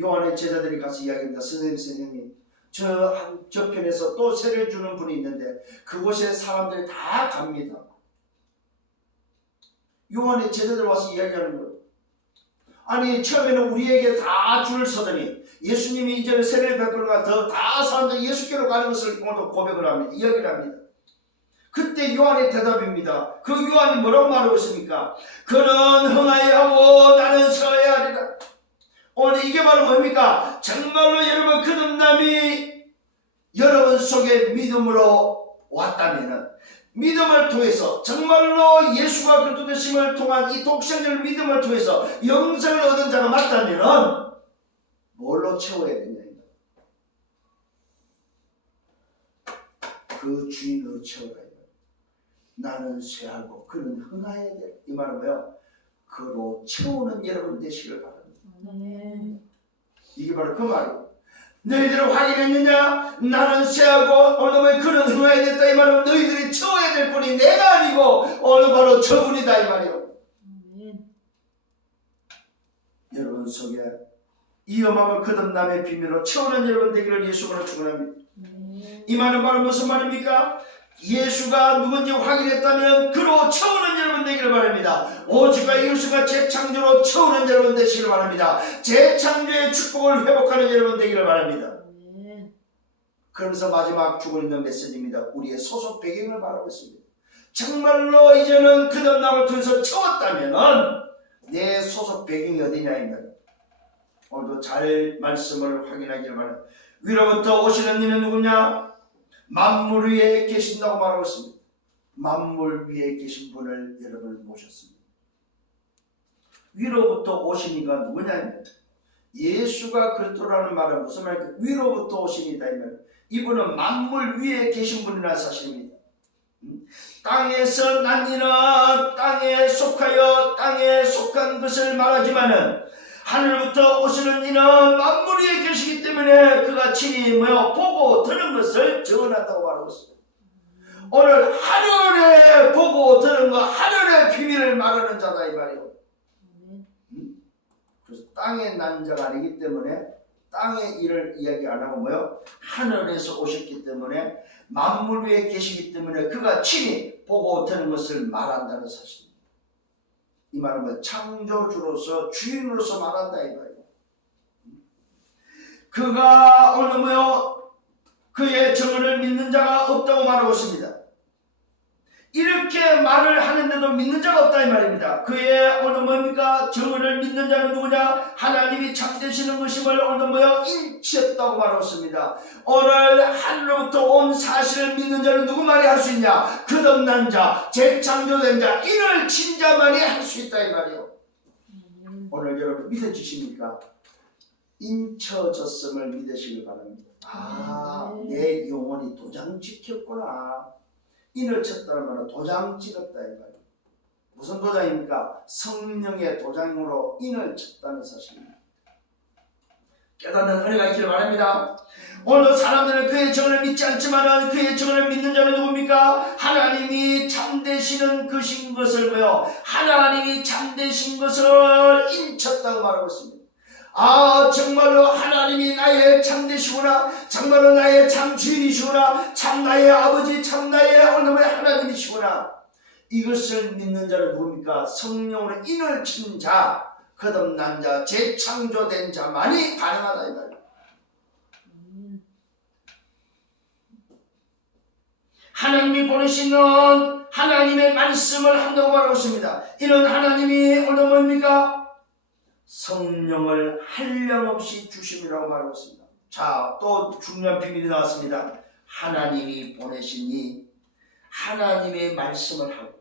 요한의 제자들이 가서 이야기합니다. 선생님 저 편에서 또 세례를 주는 분이 있는데 그곳에 사람들이 다 갑니다. 요한의 제자들 와서 이야기하는 거예요. 아니 처음에는 우리에게 다 줄을 서더니 예수님이 이제는 세례를 베풀고 다 사람들이 예수께로 가는 것을 고백을 합니다. 이야기를 합니다. 그때 요한의 대답입니다. 그 요한이 뭐라고 말하고 있습니까? 그는 흥하여 하고 나는 서야 하리라. 오늘 이게 바로 뭡니까? 정말로 여러분 거듭남이 여러분 속에 믿음으로 왔다면은 믿음을 통해서 정말로 예수가 그리스도 되심을 통한 이 독생자를 믿음을 통해서 영생을 얻은 자가 맞다면은 뭘로 채워야 되냐? 그 주인으로 채워야 돼. 나는 쇠하고 그는 흥하여야 돼. 이 말은 뭐예요? 그로 채우는 여러분 되시길 바랍니다. 이게 바로 그 말이에요. 너희들은 확인했느냐? 나는 쇠하고 오늘 그는 흥하여야 됐다. 이 말은 너희들이 채워야 될 분이 내가 아니고 오늘 바로 저분이다 이 말이에요. 여러분 속에 이 엄함을 거듭남의 비밀로 채우는 여러분 되기를 예수님으로 축원합니다. 이 말은 바로 무슨 말입니까? 예수가 누군지 확인했다면 그로 채우는 여러분 되기를 바랍니다. 오직과 예수가 재창조로 채우는 여러분 되시기를 바랍니다. 재창조의 축복을 회복하는 여러분 되기를 바랍니다. 그러면서 마지막 주고 있는 메시지입니다. 우리의 소속 배경을 바라고 있습니다. 정말로 이제는 거듭남을 통해서 채웠다면 내 소속 배경이 어디냐 이면 오늘도 잘 말씀을 확인하기를 바랍니다. 위로부터 오시는 이는 누구냐? 만물 위에 계신다고 말하고 있습니다. 만물 위에 계신 분을 여러분 모셨습니다. 위로부터 오신 이가 누구냐? 예수가 그리스도라는 말은 무슨 말입니까? 위로부터 오신 이다. 이분은 만물 위에 계신 분이라는 사실입니다. 땅에서 난 이는 땅에 속하여 땅에 속한 것을 말하지만은 하늘부터 오시는 이는 만물 위에 계시기 때문에 그가 친히 보고 들은 것을 전한다고 말하고 있습니다. 오늘 하늘에 보고 들은 것, 하늘의 비밀을 말하는 자다 이 말이에요. 그래서 땅에 난 자가 아니기 때문에 땅의 일을 이야기 안 하고 하늘에서 오셨기 때문에 만물 위에 계시기 때문에 그가 친히 보고 들은 것을 말한다는 사실입니다. 이 말은 창조주로서 주인으로서 말한다 이 말이에요. 그가 오늘 그의 증언을 믿는 자가 없다고 말하고 있습니다. 이렇게 말을 하는데도 믿는 자가 없다 이 말입니다. 그의 오늘 뭡니까? 증언을 믿는 자는 누구냐? 하나님이 참되시는 것임을 오늘 인치했다고 말하고 있습니다. 오늘 하늘로부터 온 사실을 믿는 자는 누구만이 할 수 있냐? 거듭난 자, 재창조된 자, 인을 친 자만이 할 수 있다 이 말이에요. 오늘 여러분 믿어주십니까? 인쳐졌음을 믿으시길 바랍니다. 내 영혼이 도장 찍혔구나. 인을 쳤다는 말은 도장 찍었다 이 말이에요. 무슨 도장입니까? 성령의 도장으로 인을 쳤다는 사실입니다. 깨닫는 은혜가 있기를 바랍니다. 오늘 사람들은 그의 증언을 믿지 않지만 그의 증언을 믿는 자는 누굽니까? 하나님이 참되시는 것인 것을 하나님이 참되신 것을 인쳤다고 말하고 있습니다. 정말로 하나님이 나의 참되시구나. 정말로 나의 참 주인이시구나. 참 나의 아버지, 참 나의 오늘의 하나님이시구나. 이것을 믿는 자는 누굽니까? 성령으로 인을 친 자, 거듭난 자, 재창조된 자만이 가능하다 이 말이에요. 하나님이 보내시는 하나님의 말씀을 한다고 말하고 있습니다. 이런 하나님이 오늘 뭡니까? 성령을 한량없이 주심이라고 말하고 있습니다. 자, 또 중요한 비밀이 나왔습니다. 하나님이 보내시니 하나님의 말씀을 하고,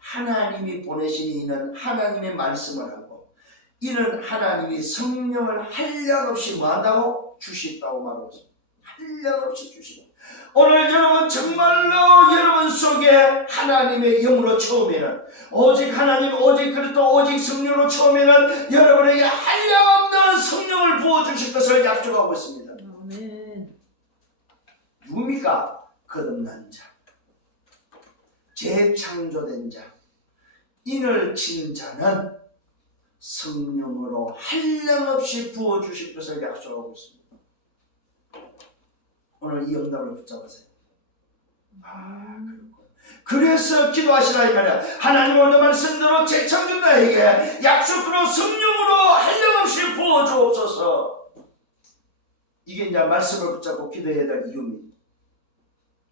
하나님이 보내시니 이는 하나님의 말씀을 하고, 이는 하나님이 성령을 한량없이 뭐한다고? 주셨다고 말하고 있습니다. 한량없이 주시다. 오늘 여러분 정말로 여러분 속에 하나님의 영으로 처음에는 오직 하나님, 오직 그리스도, 오직 성령으로 처음에는 여러분에게 한량없는 성령을 부어주실 것을 약속하고 있습니다. 누굽니까? 거듭난 자, 재창조된 자, 인을 친 자는 성령으로 한량없이 부어주실 것을 약속하고 있습니다. 오늘 이 응답을 붙잡으세요. 그래서 기도하시라 이 말이야. 하나님 오늘 말씀대로 재창조 나에게 약속으로 성령으로 한량없이 부어주옵소서. 이게 이제 말씀을 붙잡고 기도해야 될 이유입니다.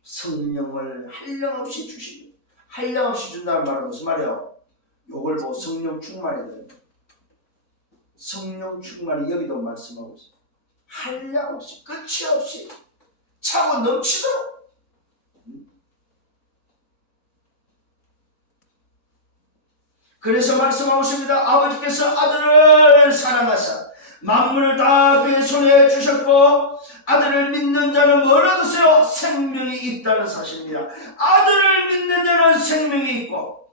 성령을 한량없이 주시고, 한량없이 준다는 말은 무슨 말이에요? 요걸 성령 충만이다. 성령 충만이 여기도 말씀하고 있어요. 한량없이, 끝이 없이, 차고 넘치도록. 그래서 말씀하고 있습니다. 아버지께서 아들을 사랑하사 만물을 다 그의 손에 주셨고, 아들을 믿는 자는 뭘 얻으세요? 생명이 있다는 사실입니다. 아들을 믿는 자는 생명이 있고,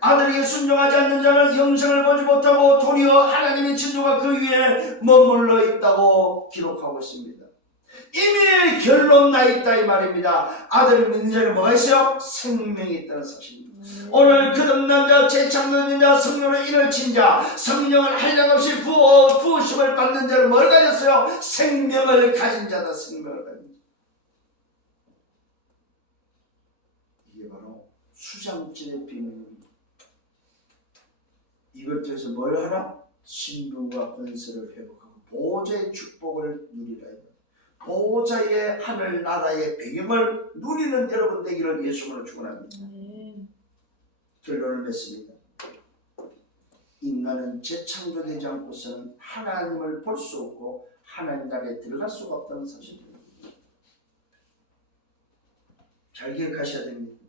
아들에게 순종하지 않는 자는 영생을 보지 못하고 도리어 하나님의 진노가 그 위에 머물러 있다고 기록하고 있습니다. 이미 결론 나 있다 이 말입니다. 아들을 믿는 자는 뭐가 있어요? 생명이 있다는 사실입니다. 오늘 거듭난 자, 재창조된 자, 성령의 인을 친 자, 성령을 한량없이 부으심을 받는 자는 뭘 가졌어요? 생명을 가진 자다. 생명을 가진 자. 수장질의 비밀입니다. 이걸 통해서 뭘 하라? 신분과 권세를 회복하고 보호자의 축복을 누리라. 보호자의 하늘나라의 배경을 누리는 여러분 되기를 예수님으로 축원합니다. 결론을 맺습니다. 인간은 재창조되지 않고서는 하나님을 볼 수 없고 하나님 나라에 들어갈 수가 없다는 사실입니다. 잘 기억하셔야 됩니다.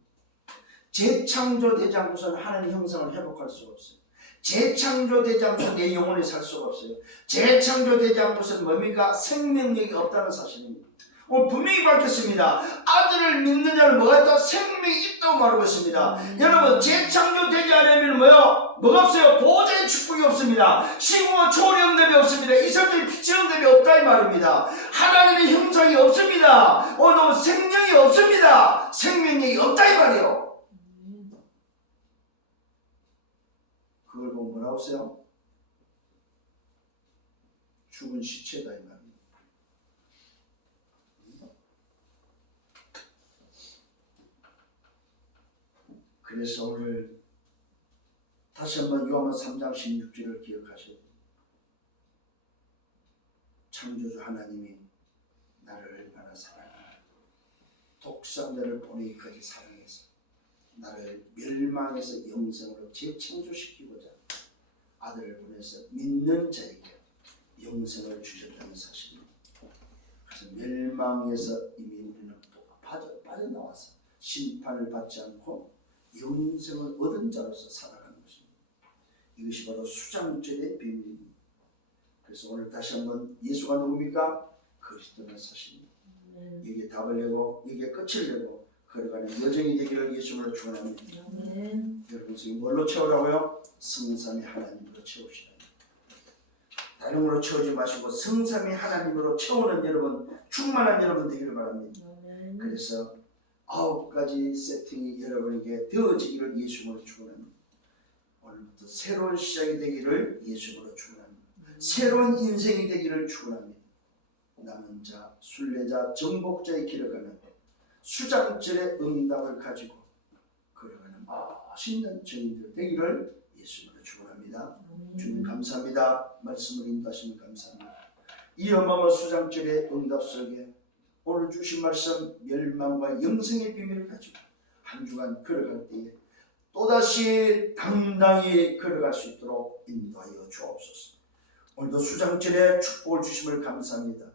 재창조되지 않고서는 하나님 형상을 회복할 수가 없어요. 재창조되지 않고서 내 영혼이 살 수가 없어요. 재창조되지 않고서는 뭡니까? 생명력이 없다는 사실입니다. 오늘 분명히 밝혔습니다. 아들을 믿는 자는 뭐가 있다? 생명이 있다고 말하고 있습니다. 여러분 재창조되지 않으면 뭐요? 뭐가 없어요? 보호자의 축복이 없습니다. 시공과 초월의 응답이 없습니다. 이성적인 빛의 응답이 없다 이 말입니다. 하나님의 형상이 없습니다. 오늘 생명이 없습니다. 생명력이 없다 이 말이에요. 그걸 보면 뭐라고 써요? 죽은 시체다 이 말입니다. 그래서 오늘 다시 한번 요한복음 3장 16절을 기억하셔야 됩니다. 창조주 하나님이 나를 얼마나 사랑하나 독생자를 보내기까지 사랑해서 나를 멸망에서 영생으로 재창조시키고자 아들을 보내서 믿는 자에게 영생을 주셨다는 사실입니다. 그래서 멸망에서 이미 우리는 빠져나와서 심판을 받지 않고 영생을 얻은 자로서 살아가는 것입니다. 이것이 바로 수장절의 비밀입니다. 그래서 오늘 다시 한번 예수가 누굽니까? 그리스도는 사실입니다. 여기에 답을 내고 여기에 끝을 내고 걸어가는 여정이 되기를 예수님으로 축원합니다. 여러분 지금 뭘로 채우라고요? 성삼위 하나님으로 채우시라. 다른 걸로 채우지 마시고 성삼위 하나님으로 채우는 여러분, 충만한 여러분 되기를 바랍니다. 그래서 9가지 세팅이 여러분에게 되어지기를 예수님으로 축원합니다. 오늘부터 새로운 시작이 되기를 예수님으로 축원합니다. 새로운 인생이 되기를 축원합니다. 남은 자, 순례자, 정복자의 길을 가는 수장절의 응답을 가지고 걸어가는 멋있는 증인들 되기를 예수님으로 축원합니다. 주님 감사합니다. 말씀을 인도하시면 감사합니다. 이 어마어마한 수장절의 응답 속에 오늘 주신 말씀 멸망과 영생의 비밀을 가지고 한 주간 걸어갈 때에 또다시 당당히 걸어갈 수 있도록 인도하여 주옵소서. 오늘도 수장절의 축복을 주심을 감사합니다.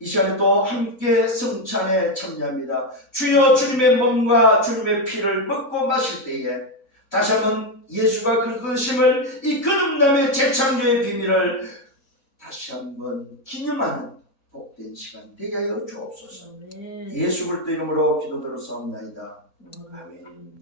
이 시간에 또 함께 성찬에 참여합니다. 주여 주님의 몸과 주님의 피를 먹고 마실 때에 다시 한번 예수가 그리스도심을 이 거듭남의 재창조의 비밀을 다시 한번 기념하는 복된 시간 되게 하여 주옵소서. 예수 그리스도 이름으로 기도드렸사옵나이다. 아멘.